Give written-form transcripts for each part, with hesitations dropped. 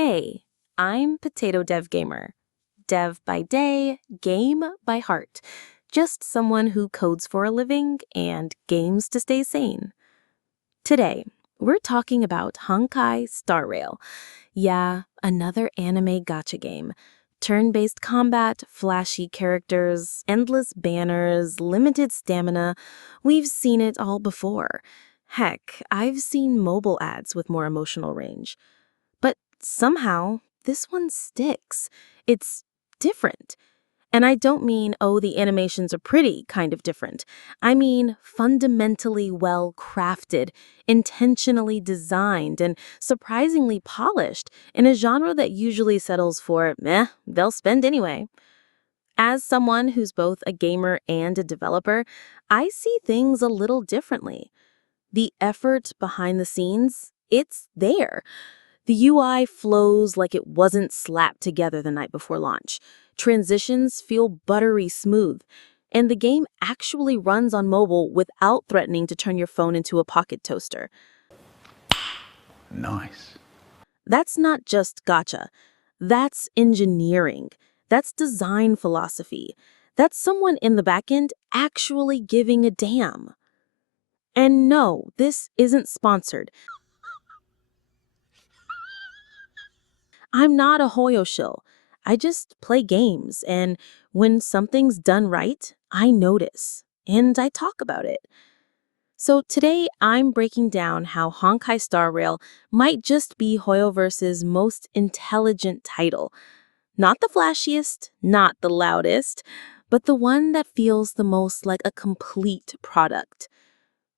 Hey, I'm Potato Dev Gamer. Dev by day, game by heart. Just someone who codes for a living and games to stay sane. Today, we're talking about Honkai StarRail. Yeah, another anime gacha game. Turn-based combat, flashy characters, endless banners, limited stamina. We've seen it all before. Heck, I've seen mobile ads with more emotional range. But somehow, this one sticks. It's different. And I don't mean, oh, the animations are pretty kind of different. I mean fundamentally well crafted, intentionally designed, and surprisingly polished in a genre that usually settles for, they'll spend anyway. As someone who's both a gamer and a developer, I see things a little differently. The effort behind the scenes, it's there. The UI flows like it wasn't slapped together the night before launch. Transitions feel buttery smooth, and the game actually runs on mobile without threatening to turn your phone into a pocket toaster. Nice. That's not just gacha. That's engineering. That's design philosophy. That's someone in the backend actually giving a damn. And no, this isn't sponsored. I'm not a Hoyo shill. I just play games, and when something's done right, I notice, and I talk about it. So today, I'm breaking down how Honkai Star Rail might just be Hoyoverse's most intelligent title. Not the flashiest, not the loudest, but the one that feels the most like a complete product.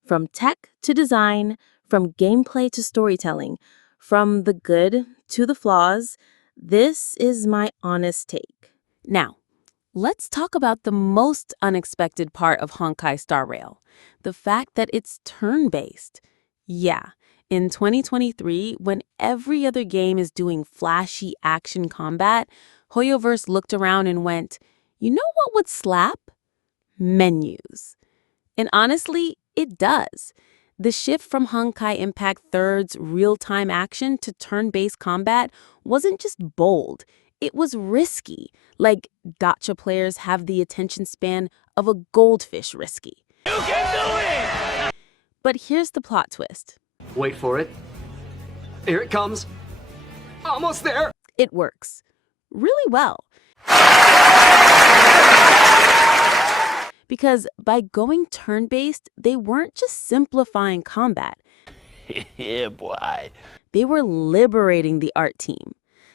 From tech to design, from gameplay to storytelling, from the good to the flaws, this is my honest take. Now, let's talk about the most unexpected part of Honkai Star Rail, the fact that it's turn-based. Yeah, in 2023, when every other game is doing flashy action combat, Hoyoverse looked around and went, you know what would slap? Menus. And honestly, it does. The shift from Honkai Impact Third's real-time action to turn-based combat wasn't just bold, it was risky. Like, gacha players have the attention span of a goldfish risky. You can do it! But here's the plot twist. Wait for it. Here it comes. Almost there. It works. Really well. Because by going turn-based, they weren't just simplifying combat. Yeah, boy. They were liberating the art team.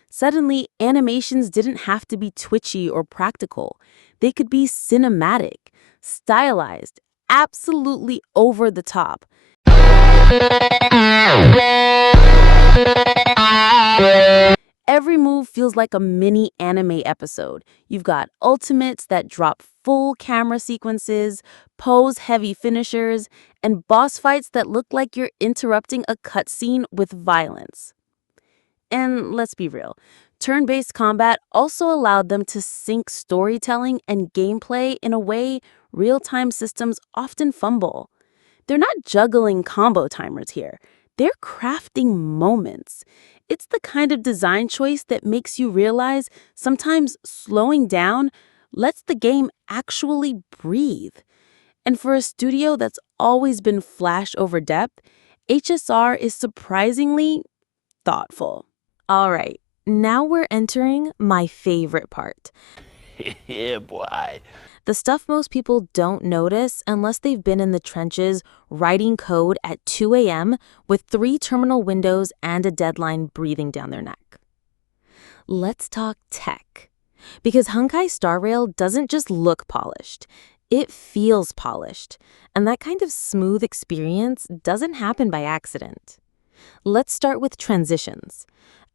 Suddenly, animations didn't have to be twitchy or practical. They could be cinematic, stylized, absolutely over the top. Every move feels like a mini anime episode. You've got ultimates that drop full camera sequences, pose-heavy finishers, and boss fights that look like you're interrupting a cutscene with violence. And let's be real, turn-based combat also allowed them to sync storytelling and gameplay in a way real-time systems often fumble. They're not juggling combo timers here. They're crafting moments. It's the kind of design choice that makes you realize sometimes slowing down lets the game actually breathe. And for a studio that's always been flash over depth, HSR is surprisingly thoughtful. All right, now we're entering my favorite part. Yeah, boy. The stuff most people don't notice unless they've been in the trenches writing code at 2 a.m. with 3 terminal windows and a deadline breathing down their neck. Let's talk tech. Because Honkai Star Rail doesn't just look polished, it feels polished. And that kind of smooth experience doesn't happen by accident. Let's start with transitions.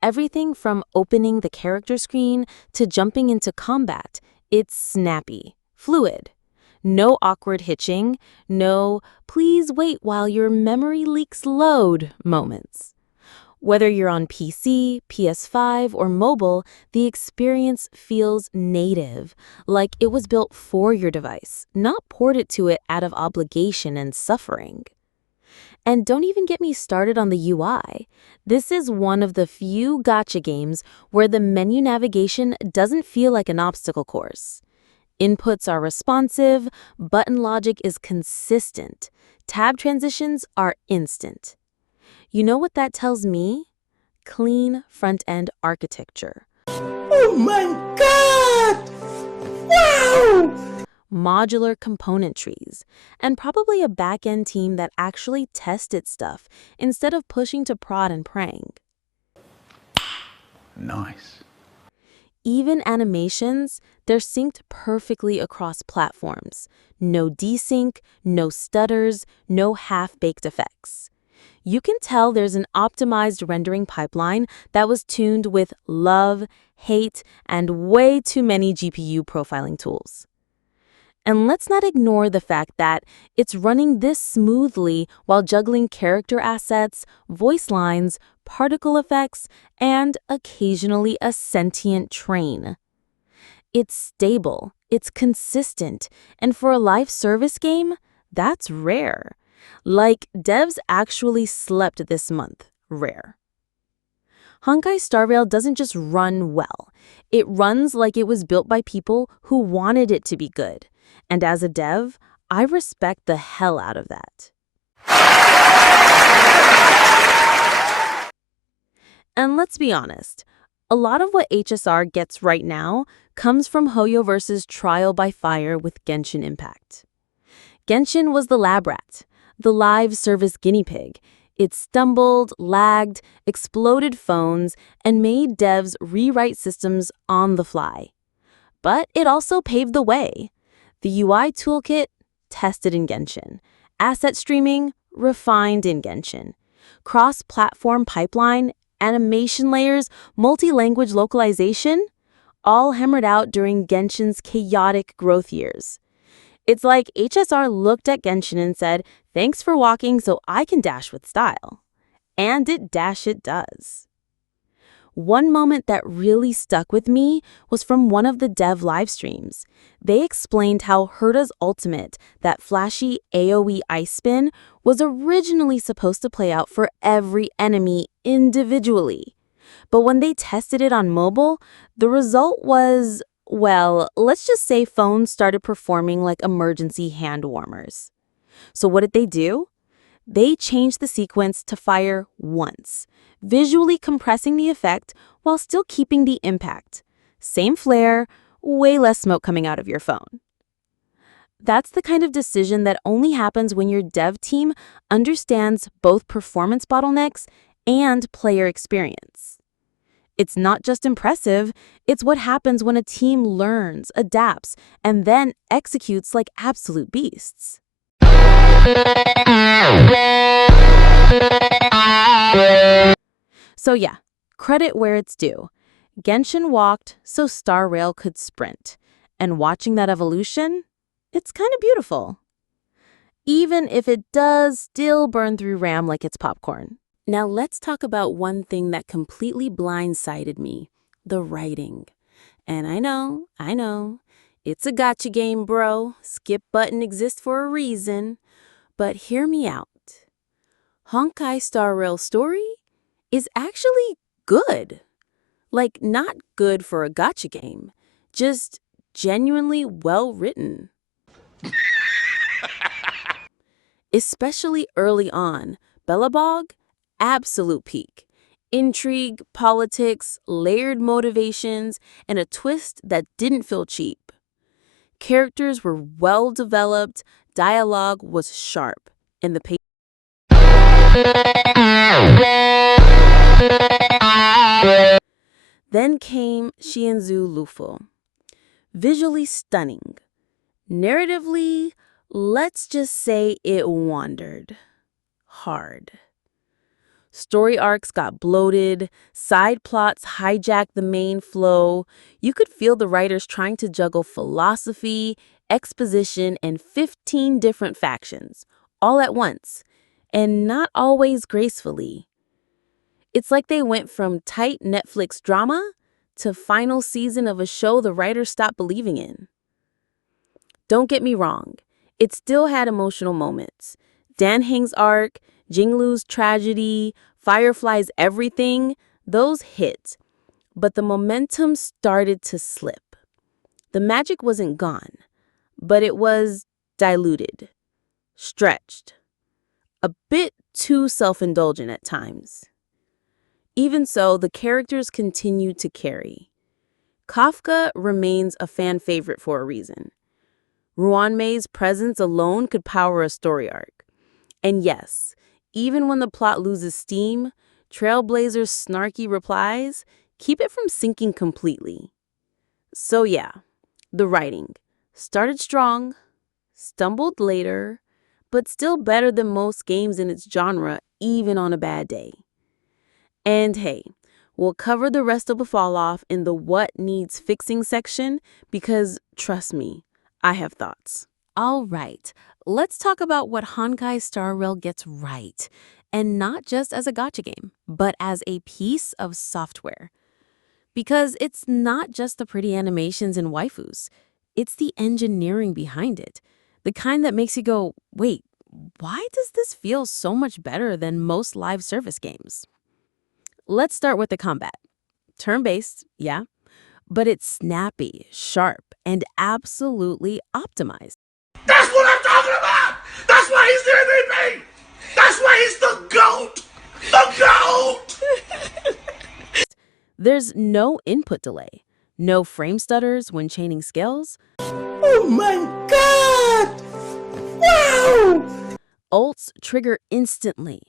Everything from opening the character screen to jumping into combat, it's snappy. Fluid. No awkward hitching, no please wait while your memory leaks load moments. Whether you're on PC, PS5, or mobile, the experience feels native, like it was built for your device, not ported to it out of obligation and suffering. And don't even get me started on the UI. This is one of the few gacha games where the menu navigation doesn't feel like an obstacle course. Inputs are responsive, button logic is consistent, tab transitions are instant. You know what that tells me? Clean front-end architecture. Oh my god! Wow! Modular component trees, and probably a back-end team that actually tested stuff instead of pushing to prod and prank. Nice. Even animations, they're synced perfectly across platforms. No desync, no stutters, no half-baked effects. You can tell there's an optimized rendering pipeline that was tuned with love, hate, and way too many GPU profiling tools. And let's not ignore the fact that it's running this smoothly while juggling character assets, voice lines, particle effects, and occasionally a sentient train. It's stable, it's consistent, and for a live service game, that's rare. Like, devs actually slept this month. Rare. Honkai StarRail doesn't just run well. It runs like it was built by people who wanted it to be good. And as a dev, I respect the hell out of that. And let's be honest, a lot of what HSR gets right now comes from Hoyo vs. Trial by Fire with Genshin Impact. Genshin was the lab rat, the live service guinea pig. It stumbled, lagged, exploded phones, and made devs rewrite systems on the fly. But it also paved the way. The UI toolkit, tested in Genshin. Asset streaming, refined in Genshin. Cross-platform pipeline, animation layers, multi-language localization, all hammered out during Genshin's chaotic growth years. It's like HSR looked at Genshin and said, "Thanks for walking so I can dash with style." And it does. One moment that really stuck with me was from one of the dev live streams. They explained how Herta's ultimate, that flashy AoE ice spin, was originally supposed to play out for every enemy individually. But when they tested it on mobile, the result was, well, let's just say phones started performing like emergency hand warmers. So what did they do? They changed the sequence to fire once, visually compressing the effect while still keeping the impact. Same flare, way less smoke coming out of your phone. That's the kind of decision that only happens when your dev team understands both performance bottlenecks and player experience. It's not just impressive, it's what happens when a team learns, adapts, and then executes like absolute beasts. So yeah, credit where it's due. Genshin walked so StarRail could sprint. And watching that evolution, it's kind of beautiful. Even if it does still burn through RAM like it's popcorn. Now let's talk about one thing that completely blindsided me, the writing. And I know, it's a gacha game, bro. Skip button exists for a reason. But hear me out. Honkai StarRail story is actually good. Like, not good for a gacha game, just genuinely well written. Especially early on, Belobog, absolute peak. Intrigue, politics, layered motivations, and a twist that didn't feel cheap. Characters were well developed, dialogue was sharp, and the pace. Then came Shienzu Lufu. Visually stunning. Narratively, let's just say it wandered. Hard. Story arcs got bloated, side plots hijacked the main flow. You could feel the writers trying to juggle philosophy, exposition, and 15 different factions, all at once, and not always gracefully. It's like they went from tight Netflix drama to final season of a show the writers stopped believing in. Don't get me wrong, it still had emotional moments. Dan Hing's arc, Jinglu's Tragedy, Firefly's Everything, those hit. But the momentum started to slip. The magic wasn't gone, but it was diluted, stretched, a bit too self-indulgent at times. Even so, the characters continued to carry. Kafka remains a fan favorite for a reason. Ruanmei's presence alone could power a story arc. And yes, even when the plot loses steam, Trailblazer's snarky replies keep it from sinking completely. So yeah, the writing started strong, stumbled later, but still better than most games in its genre, even on a bad day. And hey, we'll cover the rest of the falloff in the What Needs Fixing section because, trust me, I have thoughts. All right, let's talk about what Honkai StarRail gets right, and not just as a gacha game, but as a piece of software. Because it's not just the pretty animations and waifus, it's the engineering behind it. The kind that makes you go, wait, why does this feel so much better than most live service games? Let's start with the combat. Turn-based, yeah, but it's snappy, sharp, and absolutely optimized. That's what I'm talking about! That's why he's the MVP! That's why he's the GOAT! The GOAT! There's no input delay, no frame stutters when chaining skills. Oh my god! Wow! Ults trigger instantly.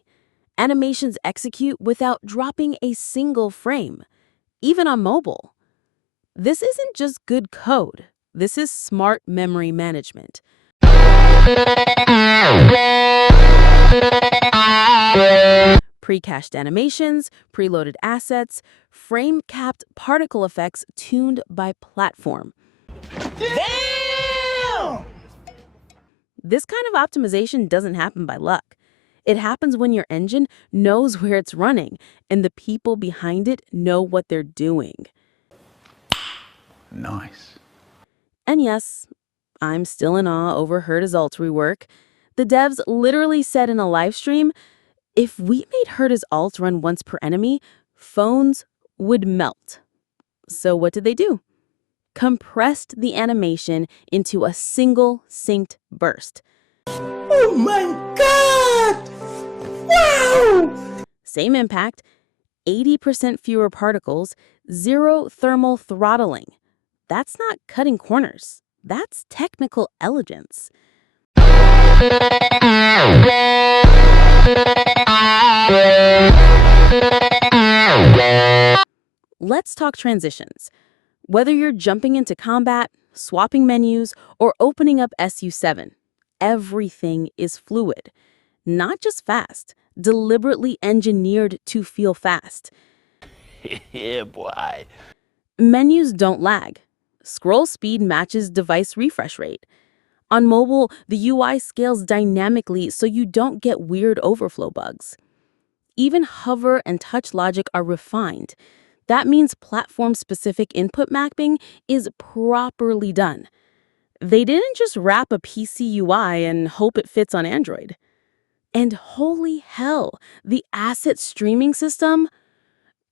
Animations execute without dropping a single frame, even on mobile. This isn't just good code. This is smart memory management. Pre-cached animations, preloaded assets, frame-capped particle effects tuned by platform. Damn! This kind of optimization doesn't happen by luck. It happens when your engine knows where it's running and the people behind it know what they're doing. Nice. And yes, I'm still in awe over Herta's alt rework. The devs literally said in a live stream, if we made Herta's alt run once per enemy, phones would melt. So what did they do? Compressed the animation into a single synced burst. Oh my god! Wow! Same impact, 80% fewer particles, zero thermal throttling. That's not cutting corners. That's technical elegance. Let's talk transitions. Whether you're jumping into combat, swapping menus, or opening up SU7, everything is fluid. Not just fast, deliberately engineered to feel fast. Yeah, boy. Menus don't lag. Scroll speed matches device refresh rate. On mobile, the UI scales dynamically so you don't get weird overflow bugs. Even hover and touch logic are refined. That means platform-specific input mapping is properly done. They didn't just wrap a PC UI and hope it fits on Android. And holy hell, the asset streaming system?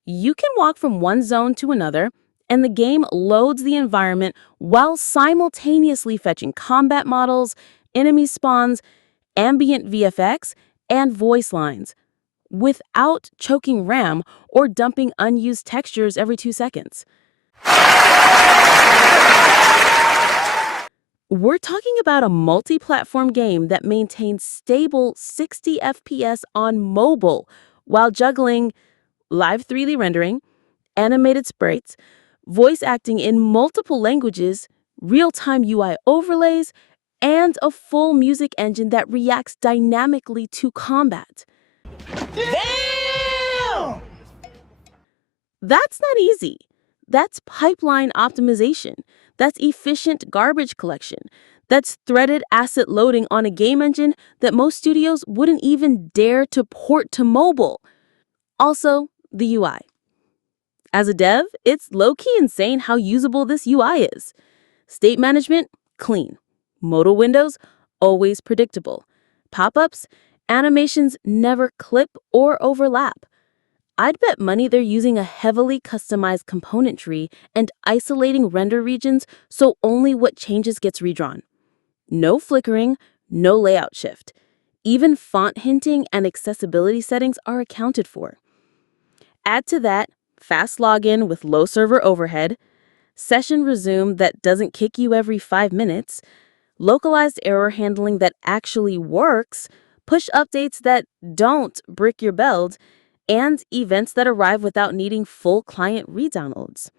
You can walk from one zone to another, and the game loads the environment while simultaneously fetching combat models, enemy spawns, ambient VFX, and voice lines, without choking RAM or dumping unused textures every 2 seconds. We're talking about a multi-platform game that maintains stable 60 FPS on mobile while juggling live 3D rendering, animated sprites, voice acting in multiple languages, real-time UI overlays, and a full music engine that reacts dynamically to combat. Damn! That's not easy. That's pipeline optimization. That's efficient garbage collection. That's threaded asset loading on a game engine that most studios wouldn't even dare to port to mobile. Also, the UI. As a dev, it's low-key insane how usable this UI is. State management, clean. Modal windows, always predictable. Pop-ups, Animations never clip or overlap. I'd bet money they're using a heavily customized component tree and isolating render regions so only what changes gets redrawn. No flickering, no layout shift. Even font hinting and accessibility settings are accounted for. Add to that fast login with low server overhead, session resume that doesn't kick you every 5 minutes, localized error handling that actually works, push updates that don't brick your build, and events that arrive without needing full client redownloads.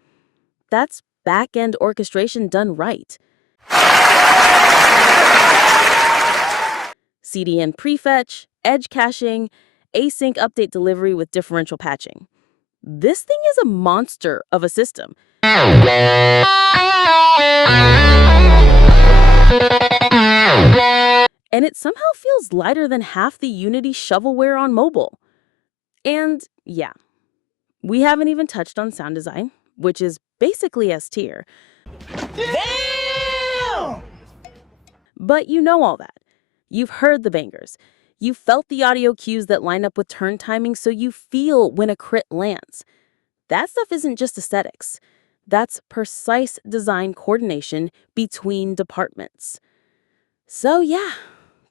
That's back-end orchestration done right. CDN prefetch, edge caching, async update delivery with differential patching. This thing is a monster of a system. And it somehow feels lighter than half the Unity shovelware on mobile. And yeah, we haven't even touched on sound design, which is basically S tier. Damn! But you know all that. You've heard the bangers. You felt the audio cues that line up with turn timing so you feel when a crit lands. That stuff isn't just aesthetics. That's precise design coordination between departments. So yeah,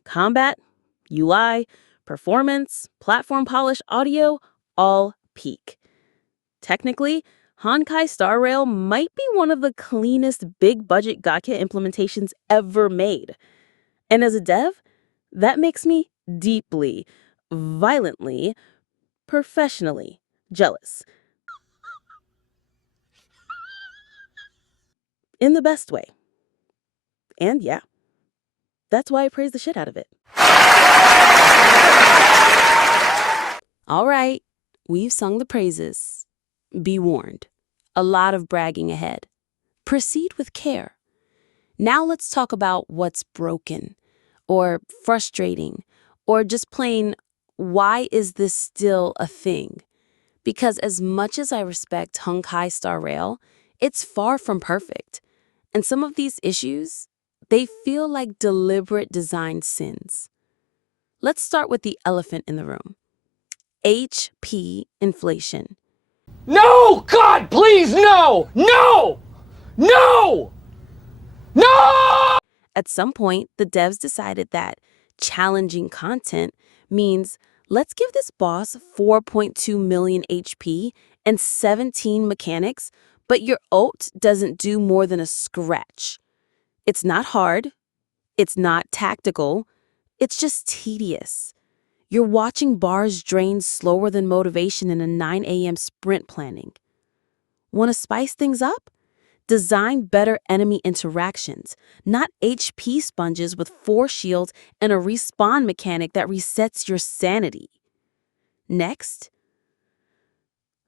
combat, UI, performance, platform polish, audio, all peak. Technically, Honkai StarRail might be one of the cleanest big-budget gacha implementations ever made. And as a dev, that makes me deeply, violently, professionally jealous. In the best way. And yeah, that's why I praise the shit out of it. All right, we've sung the praises. Be warned, a lot of bragging ahead. Proceed with care. Now let's talk about what's broken, or frustrating, or just plain, why is this still a thing? Because as much as I respect Honkai Star Rail, it's far from perfect. And some of these issues, they feel like deliberate design sins. Let's start with the elephant in the room. HP inflation. No! God, please, no! No! No! No! At some point, the devs decided that challenging content means let's give this boss 4.2 million HP and 17 mechanics, but your ult doesn't do more than a scratch. It's not hard. It's not tactical. It's just tedious. You're watching bars drain slower than motivation in a 9 a.m. sprint planning. Want to spice things up? Design better enemy interactions, not HP sponges with 4 shields and a respawn mechanic that resets your sanity. Next,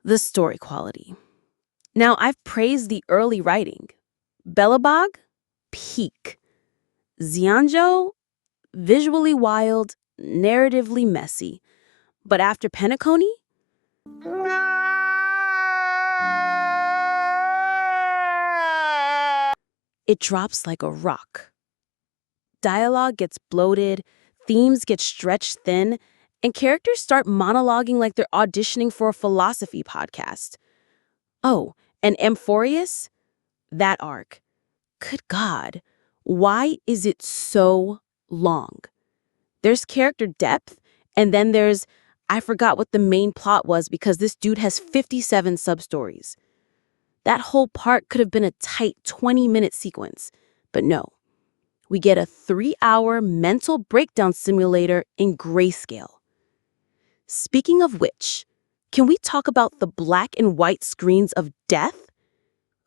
the story quality. Now, I've praised the early writing. Belobog, peak. Xianzhou, visually wild, narratively messy. But after Penacony, it drops like a rock. Dialogue gets bloated, themes get stretched thin, and characters start monologuing like they're auditioning for a philosophy podcast. Oh, and Amphoreus? That arc. Good God, why is it so long? There's character depth, and then I forgot what the main plot was because this dude has 57 sub-stories. That whole part could have been a tight 20-minute sequence, but no. We get a 3-hour mental breakdown simulator in grayscale. Speaking of which, can we talk about the black and white screens of death?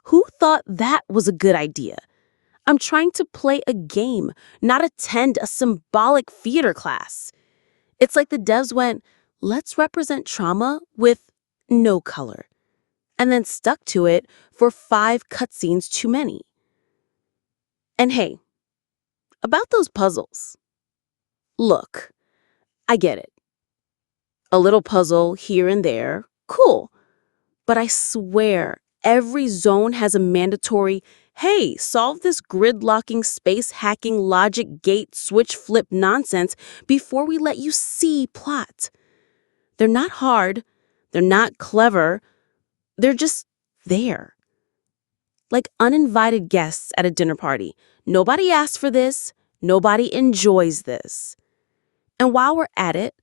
Who thought that was a good idea? I'm trying to play a game, not attend a symbolic theater class. It's like the devs went, let's represent trauma with no color, and then stuck to it for 5 cutscenes too many. And hey, about those puzzles. Look, I get it. A little puzzle here and there, cool. But I swear, every zone has a mandatory hey, solve this grid-locking, space-hacking, logic gate switch flip nonsense before we let you see plot. They're not hard. They're not clever. They're just there. Like uninvited guests at a dinner party. Nobody asked for this. Nobody enjoys this. And while we're at it,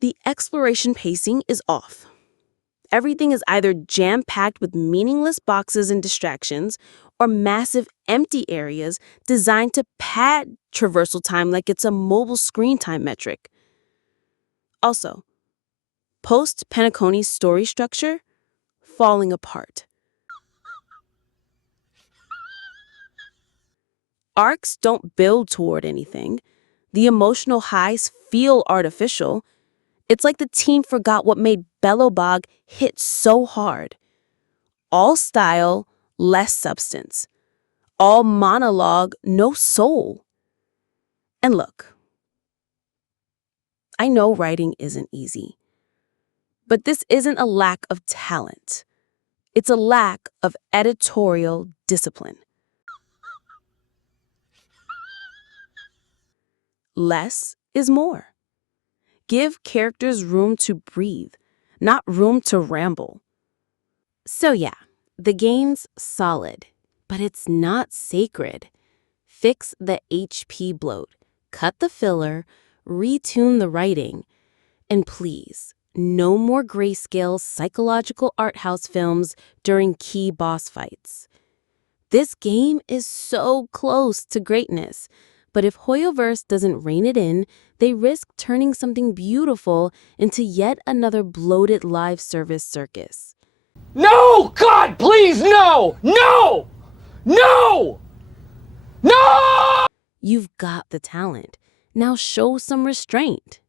the exploration pacing is off. Everything is either jam-packed with meaningless boxes and distractions or massive empty areas designed to pad traversal time like it's a mobile screen time metric. Also, post-Penacony's story structure falling apart. Arcs don't build toward anything. The emotional highs feel artificial. It's like the team forgot what made Bellowbog hit so hard. All style, less substance. All monologue, no soul. And look, I know writing isn't easy, but this isn't a lack of talent. It's a lack of editorial discipline. Less is more. Give characters room to breathe, not room to ramble. So yeah, the game's solid, but it's not sacred. Fix the HP bloat, cut the filler, retune the writing, and please, no more grayscale psychological art house films during key boss fights. This game is so close to greatness, but if Hoyoverse doesn't rein it in, they risk turning something beautiful into yet another bloated live service circus. No! God, please, no! No! No! No! You've got the talent. Now show some restraint.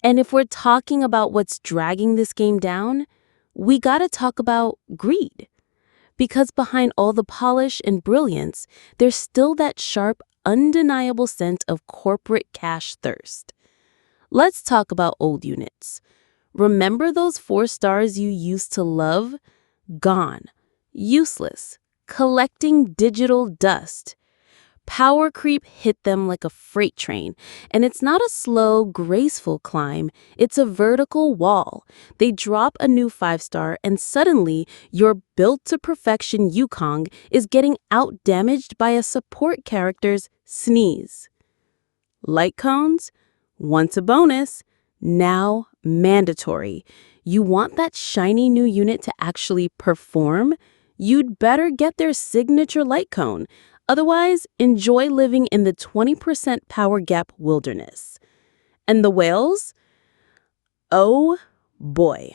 And if we're talking about what's dragging this game down, we gotta talk about greed. Because behind all the polish and brilliance, there's still that sharp, undeniable scent of corporate cash thirst. Let's talk about old units. Remember those 4 stars you used to love? Gone. Useless. Collecting digital dust. Power creep hit them like a freight train, and it's not a slow, graceful climb, it's a vertical wall. They drop a new 5-star, and suddenly your built-to-perfection Yukong is getting out-damaged by a support character's sneeze. Light cones? Once a bonus, now mandatory. You want that shiny new unit to actually perform? You'd better get their signature light cone. Otherwise, enjoy living in the 20% power gap wilderness. And the whales? Oh boy.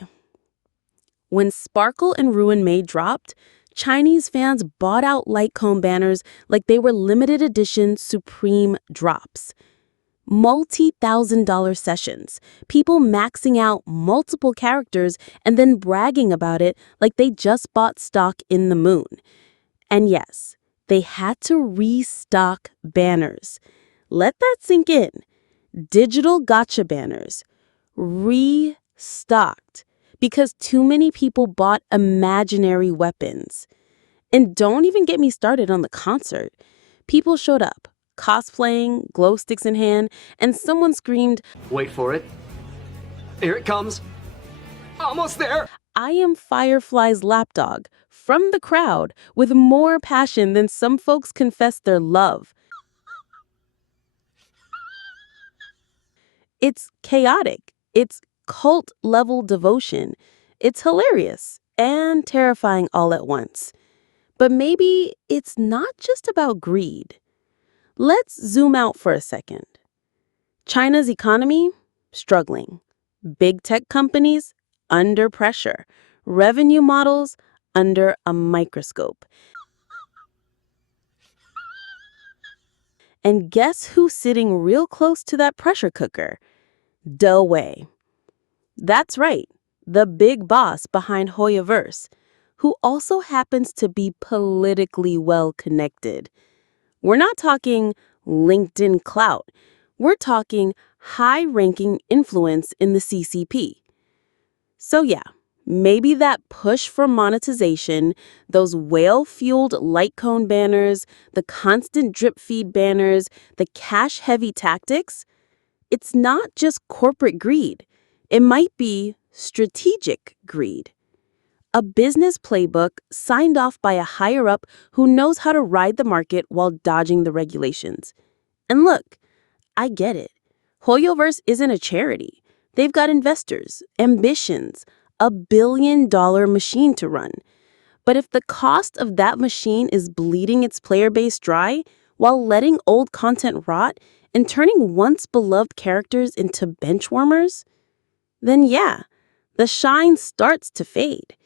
When Sparkle and Ruin May dropped, Chinese fans bought out light cone banners like they were limited edition Supreme drops. Multi-$1,000 sessions, people maxing out multiple characters and then bragging about it like they just bought stock in the moon. And yes, they had to restock banners. Let that sink in. Digital gotcha banners. Restocked. Because too many people bought imaginary weapons. And don't even get me started on the concert. People showed up, cosplaying, glow sticks in hand, and someone screamed, Wait for it. Here it comes. Almost there. I am Firefly's lapdog, from the crowd, with more passion than some folks confess their love. It's chaotic. It's cult-level devotion. It's hilarious and terrifying all at once. But maybe it's not just about greed. Let's zoom out for a second. China's economy? Struggling. Big tech companies? Under pressure. Revenue models? Under a microscope. And guess who's sitting real close to that pressure cooker? Wei. That's right, the big boss behind Hoyoverse, who also happens to be politically well connected. We're not talking LinkedIn clout. We're talking high-ranking influence in the CCP. So yeah, Maybe that push for monetization, those whale-fueled light cone banners, the constant drip feed banners, the cash-heavy tactics, it's not just corporate greed. It might be strategic greed. A business playbook signed off by a higher-up who knows how to ride the market while dodging the regulations. And look, I get it. Hoyoverse isn't a charity. They've got investors, ambitions, a billion-dollar machine to run. But if the cost of that machine is bleeding its player base dry while letting old content rot and turning once beloved characters into benchwarmers, then yeah, the shine starts to fade.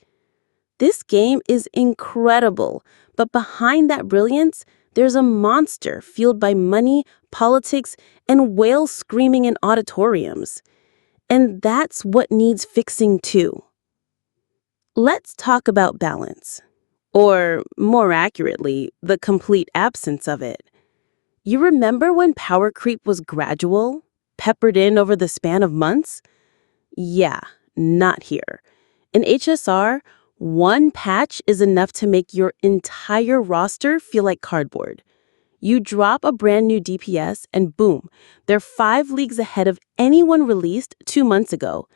This game is incredible, but behind that brilliance, there's a monster fueled by money, politics, and whales screaming in auditoriums. And that's what needs fixing too. Let's talk about balance. Or, more accurately, the complete absence of it. You remember when power creep was gradual, peppered in over the span of months? Yeah, not here. In HSR, one patch is enough to make your entire roster feel like cardboard. You drop a brand new DPS and boom, they're 5 leagues ahead of anyone released 2 months ago.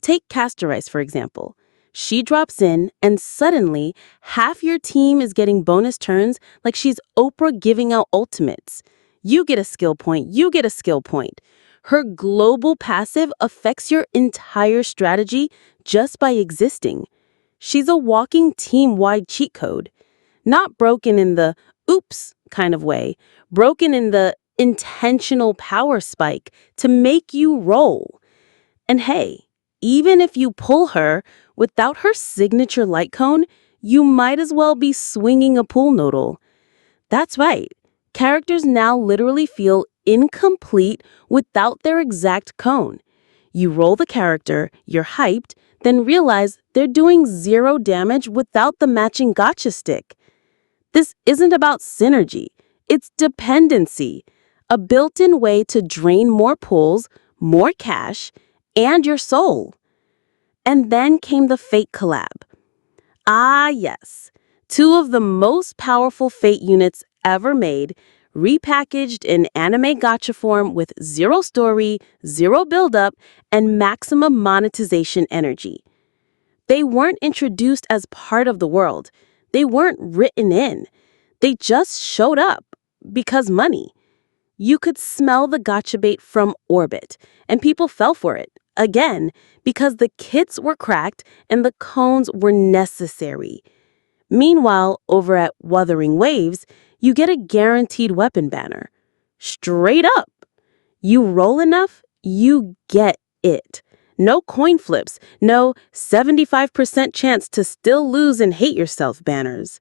Take Castorice, for example. She drops in and suddenly half your team is getting bonus turns like she's Oprah giving out ultimates. You get a skill point, you get a skill point. Her global passive affects your entire strategy just by existing. She's a walking team-wide cheat code. Not broken in the oops kind of way, broken in the intentional power spike to make you roll. And hey, even if you pull her without her signature light cone, you might as well be swinging a pool noodle. That's right. Characters now literally feel incomplete without their exact cone. You roll the character, you're hyped, then realize they're doing 0 damage without the matching gotcha stick. This isn't about synergy. It's dependency. A built-in way to drain more pulls, more cash, and your soul. And then came the Fate collab. Ah, yes. 2 of the most powerful Fate units ever made, repackaged in anime gacha form with 0 story, 0 build-up, and maximum monetization energy. They weren't introduced as part of the world. They weren't written in. They just showed up because money. You could smell the gotcha bait from orbit, and people fell for it, again, because the kits were cracked and the cones were necessary. Meanwhile, over at Wuthering Waves, you get a guaranteed weapon banner. Straight up. You roll enough, you get it. No coin flips, no 75% chance to still lose and hate yourself banners.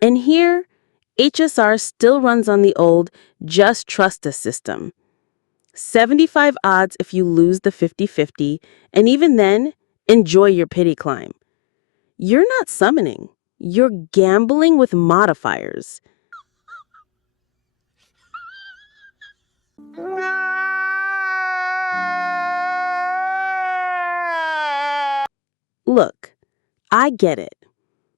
And here, HSR still runs on the old just trust us system. 75 odds if you lose the 50-50, and even then, enjoy your pity climb. You're not summoning. You're gambling with modifiers. Look, I get it.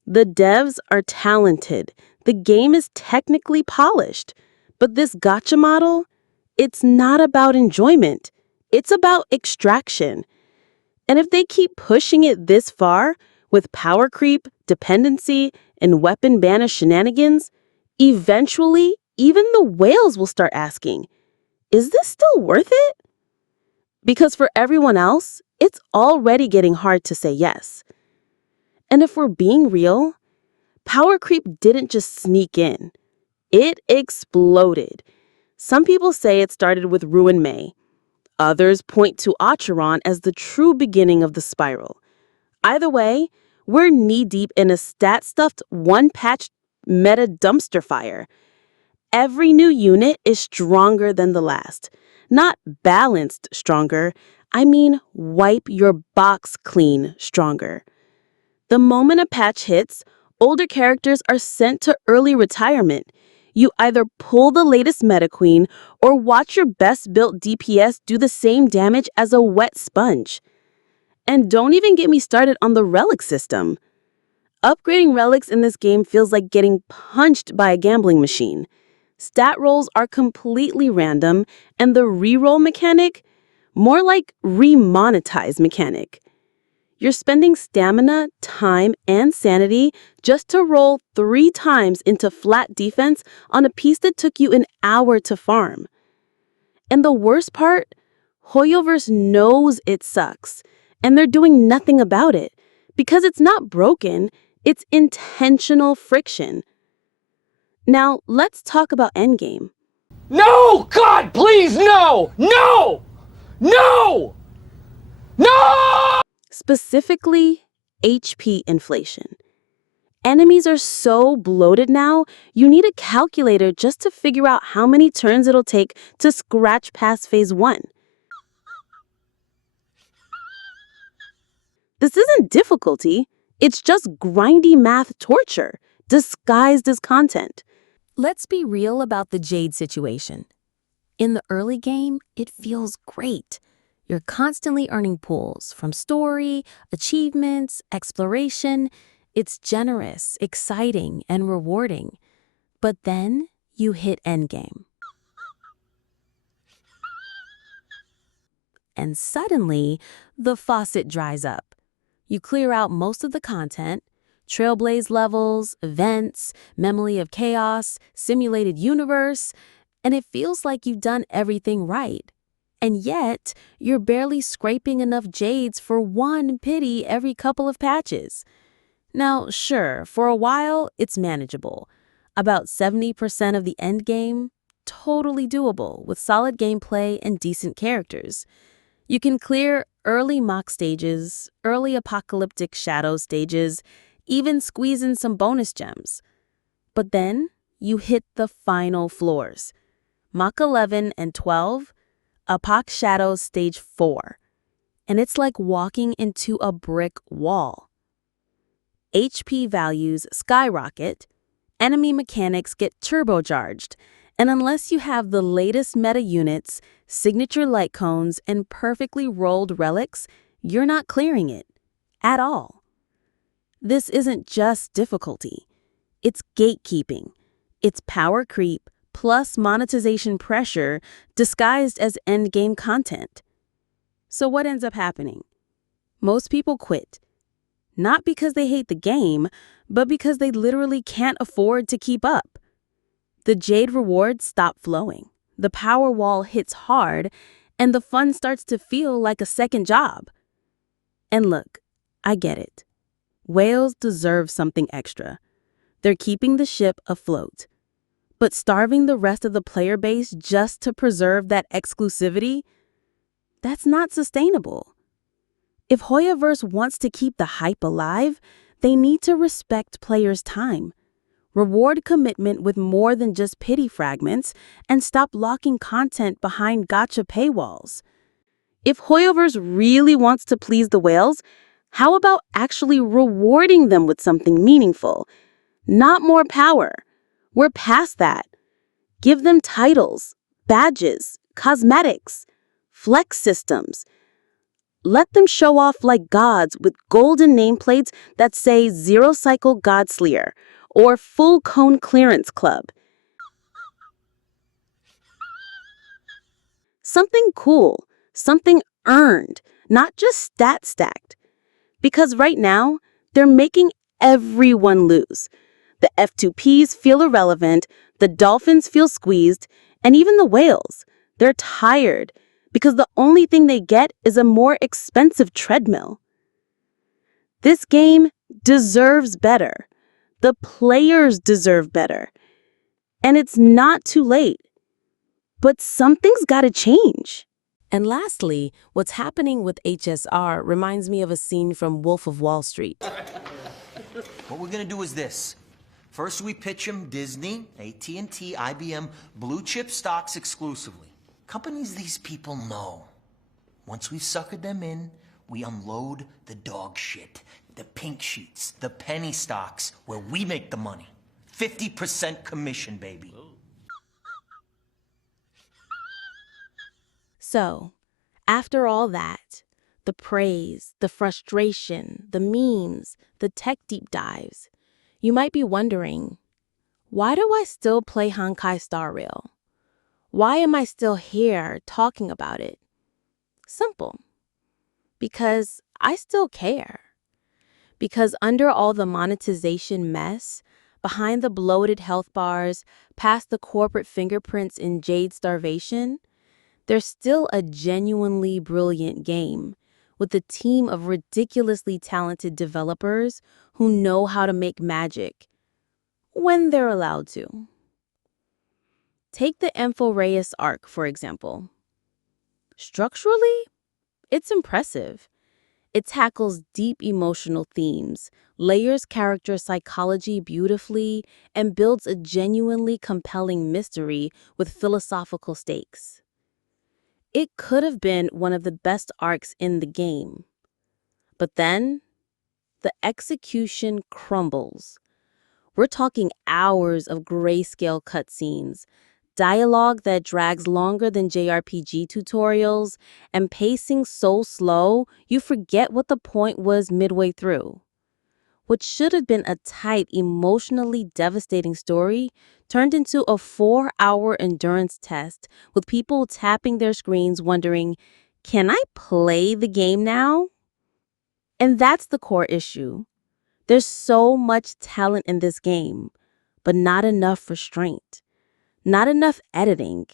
The devs are talented. The game is technically polished. But this gotcha model, it's not about enjoyment. It's about extraction. And if they keep pushing it this far, with power creep, dependency, and weapon banner shenanigans, eventually, even the whales will start asking, is this still worth it? Because for everyone else, it's already getting hard to say yes. And if we're being real, power creep didn't just sneak in. It exploded. Some people say it started with Ruin May. Others point to Acheron as the true beginning of the spiral. Either way, we're knee-deep in a stat-stuffed, one-patch meta dumpster fire. Every new unit is stronger than the last. Not balanced stronger, I mean wipe your box clean stronger. The moment a patch hits, older characters are sent to early retirement. You either pull the latest meta queen or watch your best built DPS do the same damage as a wet sponge. And don't even get me started on the relic system. Upgrading relics in this game feels like getting punched by a gambling machine. Stat rolls are completely random, and the reroll mechanic, more like remonetize mechanic. You're spending stamina, time, and sanity just to roll 3 times into flat defense on a piece that took you an hour to farm. And the worst part, Hoyoverse knows it sucks, and they're doing nothing about it. Because it's not broken, it's intentional friction. Now, let's talk about endgame. No! God, please, no! No! No! No! Specifically, HP inflation. Enemies are so bloated now, you need a calculator just to figure out how many turns it'll take to scratch past phase 1. This isn't difficulty, it's just grindy math torture, disguised as content. Let's be real about the jade situation. In the early game, it feels great. You're constantly earning pools from story, achievements, exploration. It's generous, exciting, and rewarding. But then you hit endgame. And suddenly, the faucet dries up. You clear out most of the content, trailblaze levels, events, memory of chaos, simulated universe, and it feels like you've done everything right. And yet, you're barely scraping enough jades for one pity every couple of patches. Now, sure, for a while, it's manageable. About 70% of the endgame, totally doable with solid gameplay and decent characters. You can clear early mock stages, early apocalyptic shadow stages, even squeeze in some bonus gems. But then you hit the final floors. Mach 11 and 12, Apoc Shadows Stage 4. And it's like walking into a brick wall. HP values skyrocket, enemy mechanics get turbocharged, and unless you have the latest meta units, signature light cones, and perfectly rolled relics, you're not clearing it. At all. This isn't just difficulty. It's gatekeeping. It's power creep plus monetization pressure disguised as endgame content. So what ends up happening? Most people quit. Not because they hate the game, but because they literally can't afford to keep up. The jade rewards stop flowing, the power wall hits hard, and the fun starts to feel like a second job. And look, I get it. Whales deserve something extra. They're keeping the ship afloat. But starving the rest of the player base just to preserve that exclusivity? That's not sustainable. If Hoyoverse wants to keep the hype alive, they need to respect players' time. Reward commitment with more than just pity fragments, and stop locking content behind gacha paywalls. If Hoyoverse really wants to please the whales, how about actually rewarding them with something meaningful? Not more power. We're past that. Give them titles, badges, cosmetics, flex systems. Let them show off like gods with golden nameplates that say Zero Cycle Godslayer or Full Cone Clearance Club. Something cool, something earned, not just stat stacked. Because right now, they're making everyone lose. The F2Ps feel irrelevant, the dolphins feel squeezed, and even the whales. They're tired because the only thing they get is a more expensive treadmill. This game deserves better. The players deserve better. And it's not too late. But something's got to change. And lastly, what's happening with HSR reminds me of a scene from Wolf of Wall Street. What we're gonna do is this. First, we pitch them Disney, AT&T, IBM, blue chip stocks exclusively. Companies these people know. Once we've suckered them in, we unload the dog shit, the pink sheets, the penny stocks, where we make the money. 50% commission, baby. So, after all that, The praise, the frustration, the memes, the tech deep dives. You might be wondering, why do I still play Honkai StarRail? Why am I still here talking about it? Simple. Because I still care. Because under all the monetization mess, behind the bloated health bars, past the corporate fingerprints in jade starvation, there's still a genuinely brilliant game with a team of ridiculously talented developers who know how to make magic when they're allowed to. Take the Amphoreus arc, for example. Structurally, it's impressive. It tackles deep emotional themes, layers character psychology beautifully, and builds a genuinely compelling mystery with philosophical stakes. It could have been one of the best arcs in the game. But then, the execution crumbles. We're talking hours of grayscale cutscenes, dialogue that drags longer than JRPG tutorials, and pacing so slow you forget what the point was midway through. What should have been a tight, emotionally devastating story turned into a 4-hour endurance test with people tapping their screens wondering, can I play the game now? And that's the core issue. There's so much talent in this game, but not enough restraint. Not enough editing.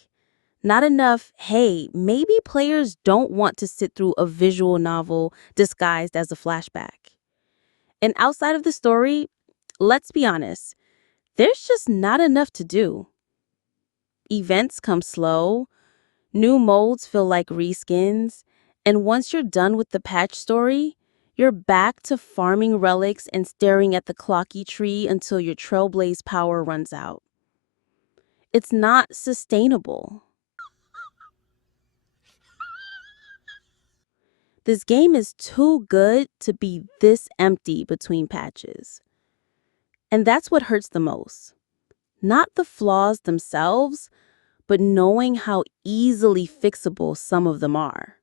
Not enough, hey, maybe players don't want to sit through a visual novel disguised as a flashback. And outside of the story, let's be honest, there's just not enough to do. Events come slow, new modes feel like reskins, and once you're done with the patch story, you're back to farming relics and staring at the clocky tree until your Trailblaze power runs out. It's not sustainable. This game is too good to be this empty between patches. And that's what hurts the most. Not the flaws themselves, but knowing how easily fixable some of them are.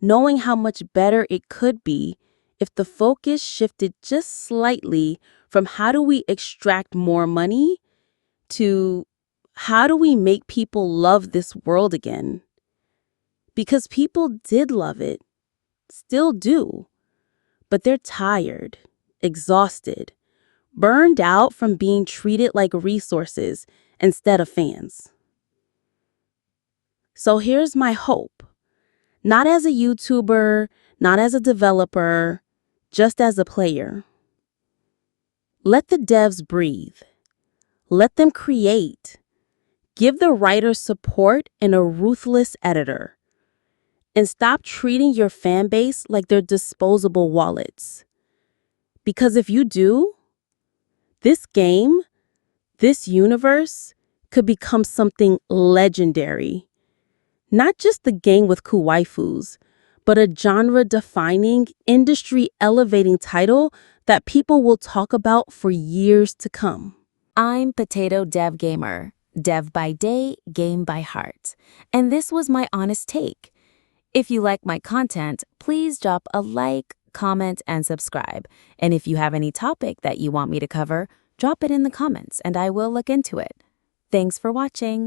Knowing how much better it could be if the focus shifted just slightly from how do we extract more money to how do we make people love this world again? Because people did love it, still do, but they're tired, exhausted, burned out from being treated like resources instead of fans. So here's my hope. Not as a YouTuber, not as a developer, just as a player. Let the devs breathe. Let them create. Give the writers support and a ruthless editor. And stop treating your fan base like they're disposable wallets. Because if you do, this game, this universe, could become something legendary. Not just the game with cool waifus, but a genre-defining, industry-elevating title that people will talk about for years to come. I'm Potato Dev Gamer, dev by day, game by heart. And this was my honest take. If you like my content, please drop a like, comment, and subscribe. And if you have any topic that you want me to cover, drop it in the comments and I will look into it. Thanks for watching.